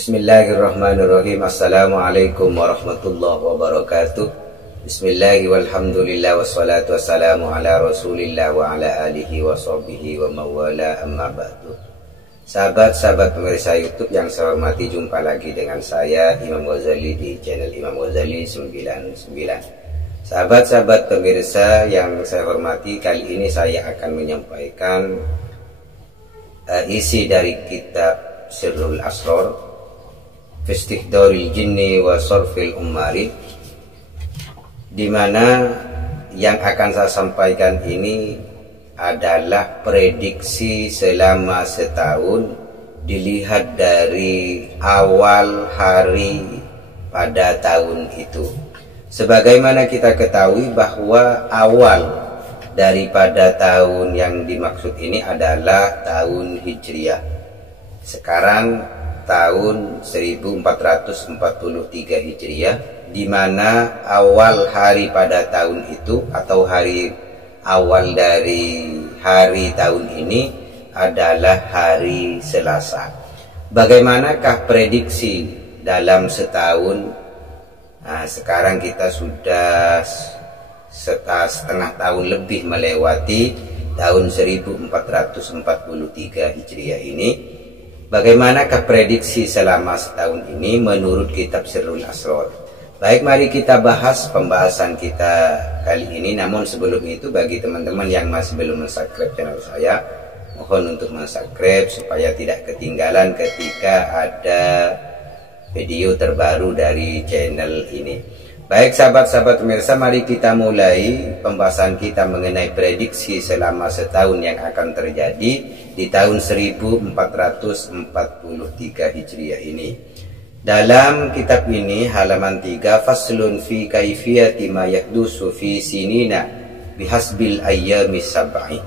Bismillahirrahmanirrahim. Assalamualaikum warahmatullahi wabarakatuh. Bismillahi walhamdulillah wassalatu wassalamu ala rasulillah wa ala alihi wa sahbihi wa mawala amma ba'du. Sahabat-sahabat pemirsa YouTube yang saya hormati, jumpa lagi dengan saya Imam Ghazali di channel Imam Ghazali 99. Sahabat-sahabat pemirsa yang saya hormati, kali ini saya akan menyampaikan isi dari kitab Sirrul Asrar fi Istihdharil Jinni wa Sarfil Ummari, di mana yang akan saya sampaikan ini adalah prediksi selama setahun dilihat dari awal hari pada tahun itu. Sebagaimana kita ketahui bahwa awal daripada tahun yang dimaksud ini adalah tahun Hijriah. Sekarang tahun 1443 Hijriah, di mana awal hari pada tahun itu atau hari awal dari hari tahun ini adalah hari Selasa. Bagaimanakah prediksi dalam setahun? Nah, sekarang kita sudah setengah tahun lebih melewati tahun 1443 Hijriah ini. Bagaimanakah prediksi selama setahun ini menurut kitab Sirrul Asrar? Baik, mari kita bahas pembahasan kita kali ini. Namun sebelum itu, bagi teman-teman yang masih belum subscribe channel saya, mohon untuk subscribe supaya tidak ketinggalan ketika ada video terbaru dari channel ini. Baik sahabat-sahabat pemirsa, mari kita mulai pembahasan kita mengenai prediksi selama setahun yang akan terjadi di tahun 1443 Hijriah ini. Dalam kitab ini halaman 3, faslun fi kaifiyati ma yahdusu fi sinina bihasbil ayyami sab'i.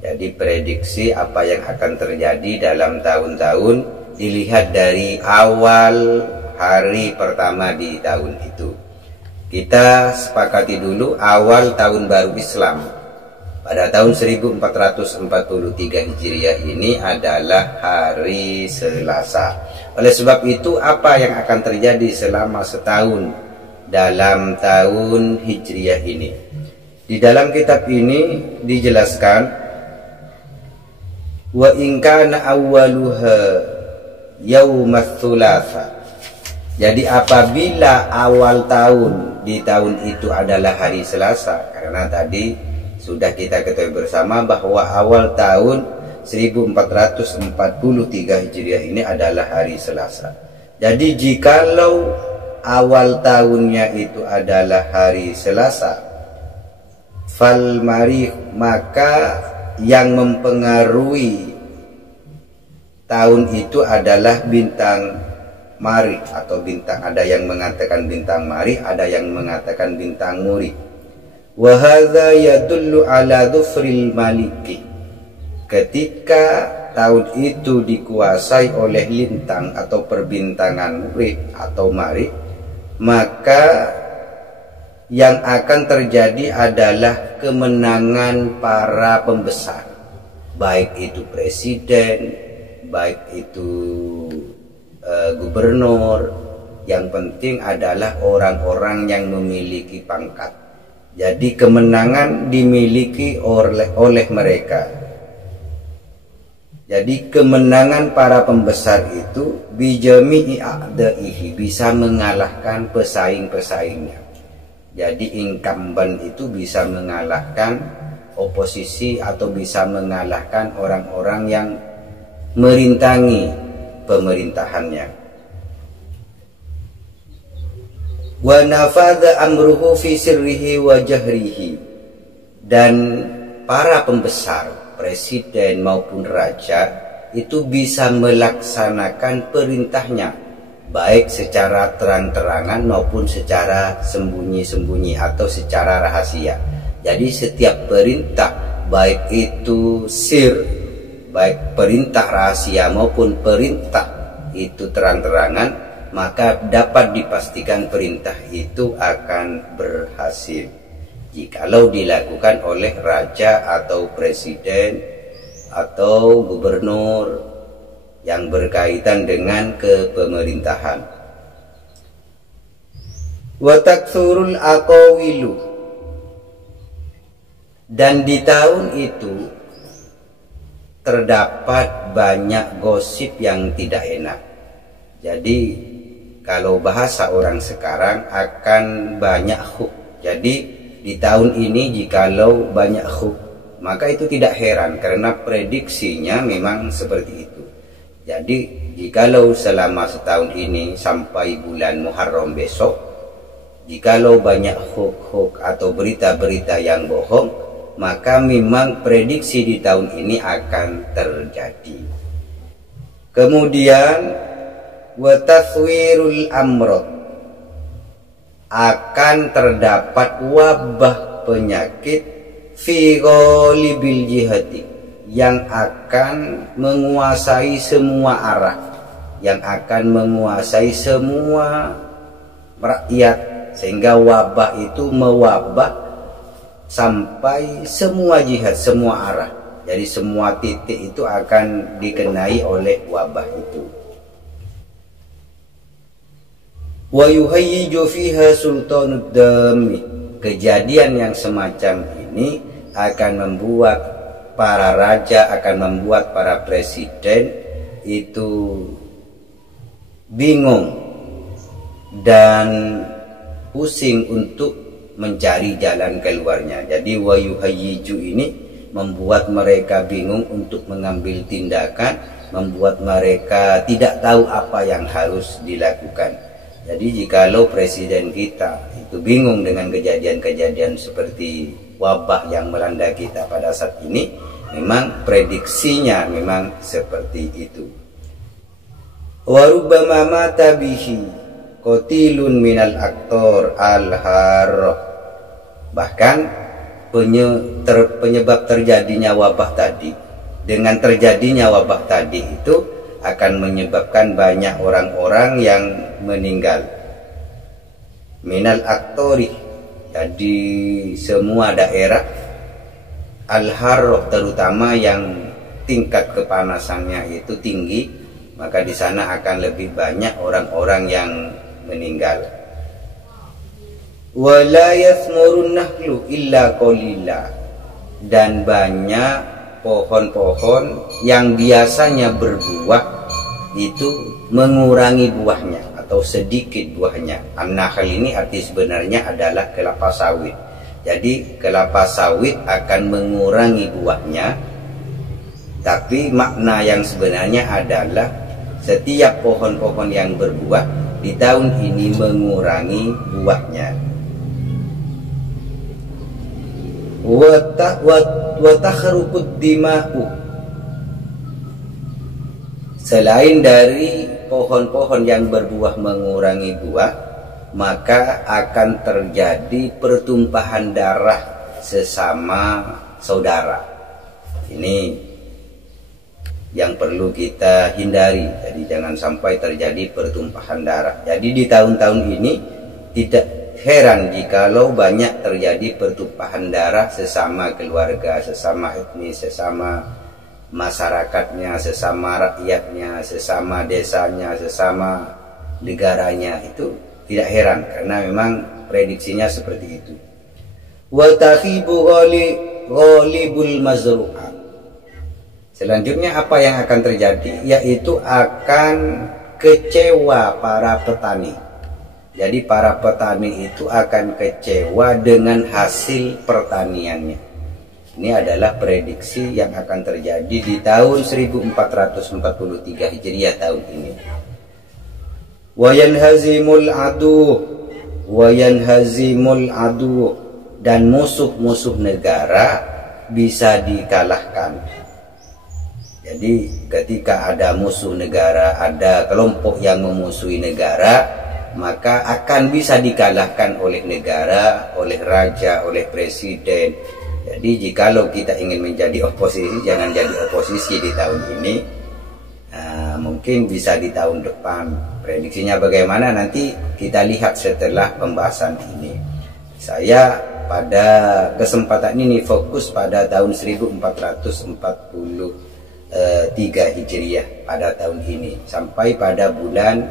Jadi prediksi apa yang akan terjadi dalam tahun-tahun dilihat dari awal hari pertama di tahun itu. Kita sepakati dulu awal tahun baru Islam pada tahun 1443 Hijriah ini adalah hari Selasa. Oleh sebab itu, apa yang akan terjadi selama setahun dalam tahun Hijriah ini? Di dalam kitab ini dijelaskan, wa in kana awwaluha yaumats tsulatsa. Jadi apabila awal tahun di tahun itu adalah hari Selasa, karena tadi sudah kita ketahui bersama bahwa awal tahun 1443 Hijriah ini adalah hari Selasa. Jadi jikalau awal tahunnya itu adalah hari Selasa, fal marikh, maka yang mempengaruhi tahun itu adalah bintang Marikh atau bintang, ada yang mengatakan bintang Marikh, ada yang mengatakan bintang Murikh. Wa hadza yadullu ala dhufril maliki. Ketika tahun itu dikuasai oleh lintang atau perbintangan Murikh atau Marikh, maka yang akan terjadi adalah kemenangan para pembesar, baik itu presiden, baik itu gubernur. Yang penting adalah orang-orang yang memiliki pangkat. Jadi kemenangan dimiliki oleh mereka. Jadi kemenangan para pembesar itu bijami'i a'daihi, bisa mengalahkan pesaing-pesaingnya. Jadi incumbent itu bisa mengalahkan oposisi atau bisa mengalahkan orang-orang yang merintangi pemerintahannya. Wa nafadha amruhu fi sirrihi wa jahrihi, dan para pembesar, presiden maupun raja itu bisa melaksanakan perintahnya baik secara terang-terangan maupun secara sembunyi-sembunyi atau secara rahasia. Jadi setiap perintah, baik itu baik perintah rahasia maupun perintah itu terang-terangan, maka dapat dipastikan perintah itu akan berhasil jikalau dilakukan oleh raja atau presiden atau gubernur yang berkaitan dengan kepemerintahan. Wa taksurul aqawilu, dan di tahun itu terdapat banyak gosip yang tidak enak. Jadi kalau bahasa orang sekarang akan banyak khub. Jadi di tahun ini jikalau banyak khub, maka itu tidak heran karena prediksinya memang seperti itu. Jadi jikalau selama setahun ini sampai bulan Muharram besok, jikalau banyak khub atau berita-berita yang bohong, maka memang prediksi di tahun ini akan terjadi. Kemudian wa taswirul amrad, akan terdapat wabah penyakit fi ghalibil jihati, yang akan menguasai semua arah, yang akan menguasai semua rakyat, sehingga wabah itu mewabah sampai semua jihad, semua arah. Jadi semua titik itu akan dikenai oleh wabah itu. Wa yuhayyiju fiha sultanud dami, kejadian yang semacam ini akan membuat para raja, akan membuat para presiden itu bingung dan pusing untuk mencari jalan keluarnya. Jadi wa yuhayyiju ini membuat mereka bingung untuk mengambil tindakan, membuat mereka tidak tahu apa yang harus dilakukan. Jadi jikalau presiden kita itu bingung dengan kejadian-kejadian seperti wabah yang melanda kita pada saat ini, memang prediksinya memang seperti itu. Wa rubbama mata bihi qatilun minal aktor al-harrah, bahkan penyebab terjadinya wabah tadi, dengan terjadinya wabah tadi itu akan menyebabkan banyak orang-orang yang meninggal. Minal aktori, jadi semua daerah, al-harrah terutama yang tingkat kepanasannya itu tinggi, maka di sana akan lebih banyak orang-orang yang meninggal. Wala yasmurun nahlu illa qalila, dan banyak pohon-pohon yang biasanya berbuah itu mengurangi buahnya atau sedikit buahnya. An-nahl ini arti sebenarnya adalah kelapa sawit. Jadi kelapa sawit akan mengurangi buahnya, tapi makna yang sebenarnya adalah setiap pohon-pohon yang berbuah di tahun ini mengurangi buahnya. Wa takhrubud dima'u, selain dari pohon-pohon yang berbuah mengurangi buah, maka akan terjadi pertumpahan darah sesama saudara. Ini yang perlu kita hindari. Jadi jangan sampai terjadi pertumpahan darah. Jadi di tahun-tahun ini tidak heran jikalau banyak terjadi pertumpahan darah sesama keluarga, sesama etnis, sesama masyarakatnya, sesama rakyatnya, sesama desanya, sesama negaranya. Itu tidak heran karena memang prediksinya seperti itu. Wa takhibu ghalibul mazru'at. Selanjutnya apa yang akan terjadi? Yaitu akan kecewa para petani. Jadi para petani itu akan kecewa dengan hasil pertaniannya. Ini adalah prediksi yang akan terjadi di tahun 1443 Hijriah tahun ini. Wa yanhazimul adu, dan musuh-musuh negara bisa dikalahkan. Jadi ketika ada musuh negara, ada kelompok yang memusuhi negara, maka akan bisa dikalahkan oleh negara, oleh raja, oleh presiden. Jadi jikalau kita ingin menjadi oposisi, jangan jadi oposisi di tahun ini. Mungkin bisa di tahun depan. Prediksinya bagaimana nanti kita lihat setelah pembahasan ini. Saya pada kesempatan ini fokus pada tahun 1443 3 Hijriah pada tahun ini sampai pada bulan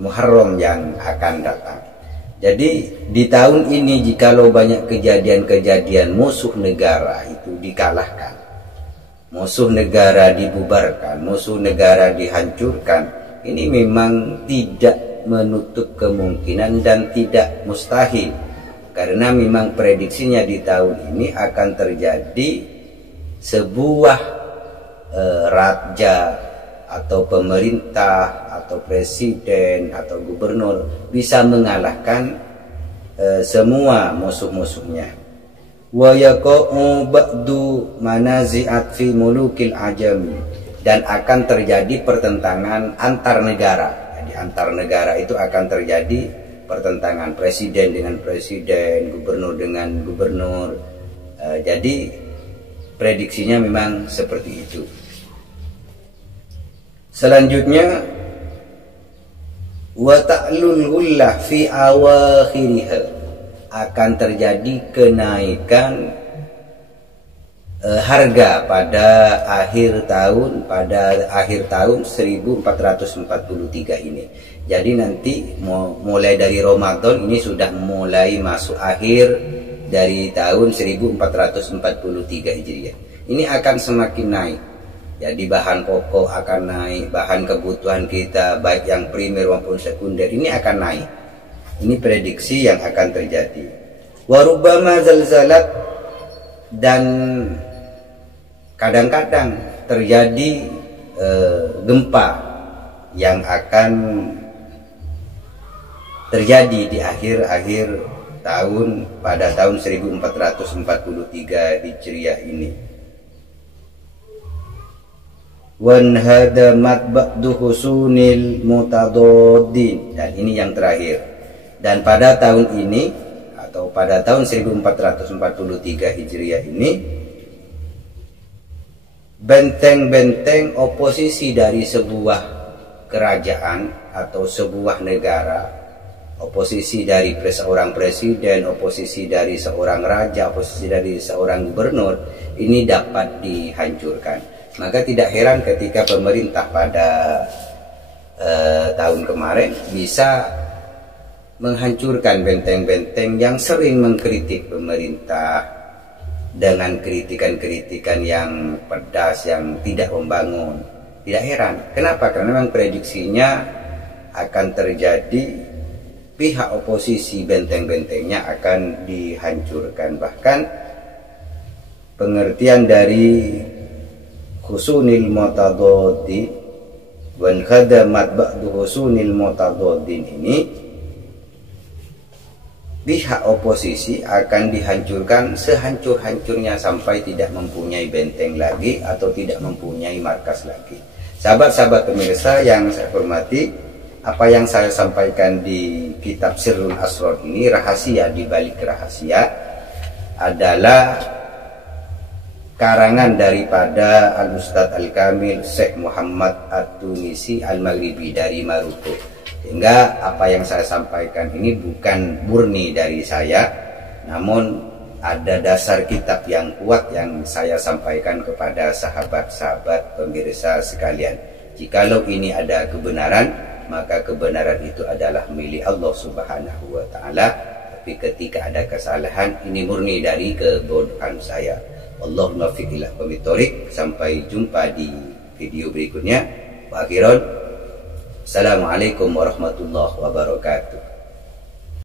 Muharram yang akan datang. Jadi di tahun ini jikalau banyak kejadian-kejadian musuh negara itu dikalahkan, musuh negara dibubarkan, musuh negara dihancurkan, ini memang tidak menutup kemungkinan dan tidak mustahil, karena memang prediksinya di tahun ini akan terjadi sebuah raja atau pemerintah atau presiden atau gubernur bisa mengalahkan semua musuh-musuhnya. Wa yaqa'u ba'du manazi'at fi mulukil ajami, dan akan terjadi pertentangan antar negara. Jadi antar negara itu akan terjadi pertentangan presiden dengan presiden, gubernur dengan gubernur. Jadi prediksinya memang seperti itu. Selanjutnya, wa ta'lul ghullah fi awakhiriha, akan terjadi kenaikan harga pada akhir tahun 1443 ini. Jadi nanti mulai dari Ramadan ini sudah mulai masuk akhir dari tahun 1443 Hijriah. Ini akan semakin naik. Jadi bahan pokok akan naik, bahan kebutuhan kita baik yang primer maupun sekunder ini akan naik. Ini prediksi yang akan terjadi. Warubbama zalzalat, dan kadang-kadang terjadi gempa yang akan terjadi di akhir-akhir tahun pada tahun 1443 Hijriah ini. Wanhadamat ba'du husunil mutadaddin, dan ini yang terakhir. Dan pada tahun ini atau pada tahun 1443 Hijriah ini, benteng-benteng oposisi dari sebuah kerajaan atau sebuah negara, oposisi dari seorang presiden, oposisi dari seorang raja, oposisi dari seorang gubernur, ini dapat dihancurkan. Maka tidak heran ketika pemerintah pada tahun kemarin bisa menghancurkan benteng-benteng yang sering mengkritik pemerintah dengan kritikan-kritikan yang pedas, yang tidak membangun. Tidak heran. Kenapa? Karena memang prediksinya akan terjadi pihak oposisi, benteng-bentengnya akan dihancurkan. Bahkan pengertian dari husunil mutadaddin wan khadamat ba'du husunil mutadaddin ini, pihak oposisi akan dihancurkan sehancur-hancurnya sampai tidak mempunyai benteng lagi atau tidak mempunyai markas lagi. Sahabat-sahabat pemirsa yang saya hormati, apa yang saya sampaikan di kitab Sirrul Asrar ini, rahasia di balik rahasia, adalah karangan daripada Al-Ustadz Al-Kamil Syekh Muhammad At-Tunisi Al-Maghribi dari Maroko. Sehingga apa yang saya sampaikan ini bukan murni dari saya, namun ada dasar kitab yang kuat yang saya sampaikan kepada sahabat-sahabat pemirsa sekalian. Jikalau ini ada kebenaran, maka kebenaran itu adalah milik Allah Subhanahu wa Ta'ala. Tapi ketika ada kesalahan, ini murni dari kebodohan saya. Allahumma fiqillah pamitorik. Sampai jumpa di video berikutnya. Wa akhiran, assalamualaikum warahmatullahi wabarakatuh.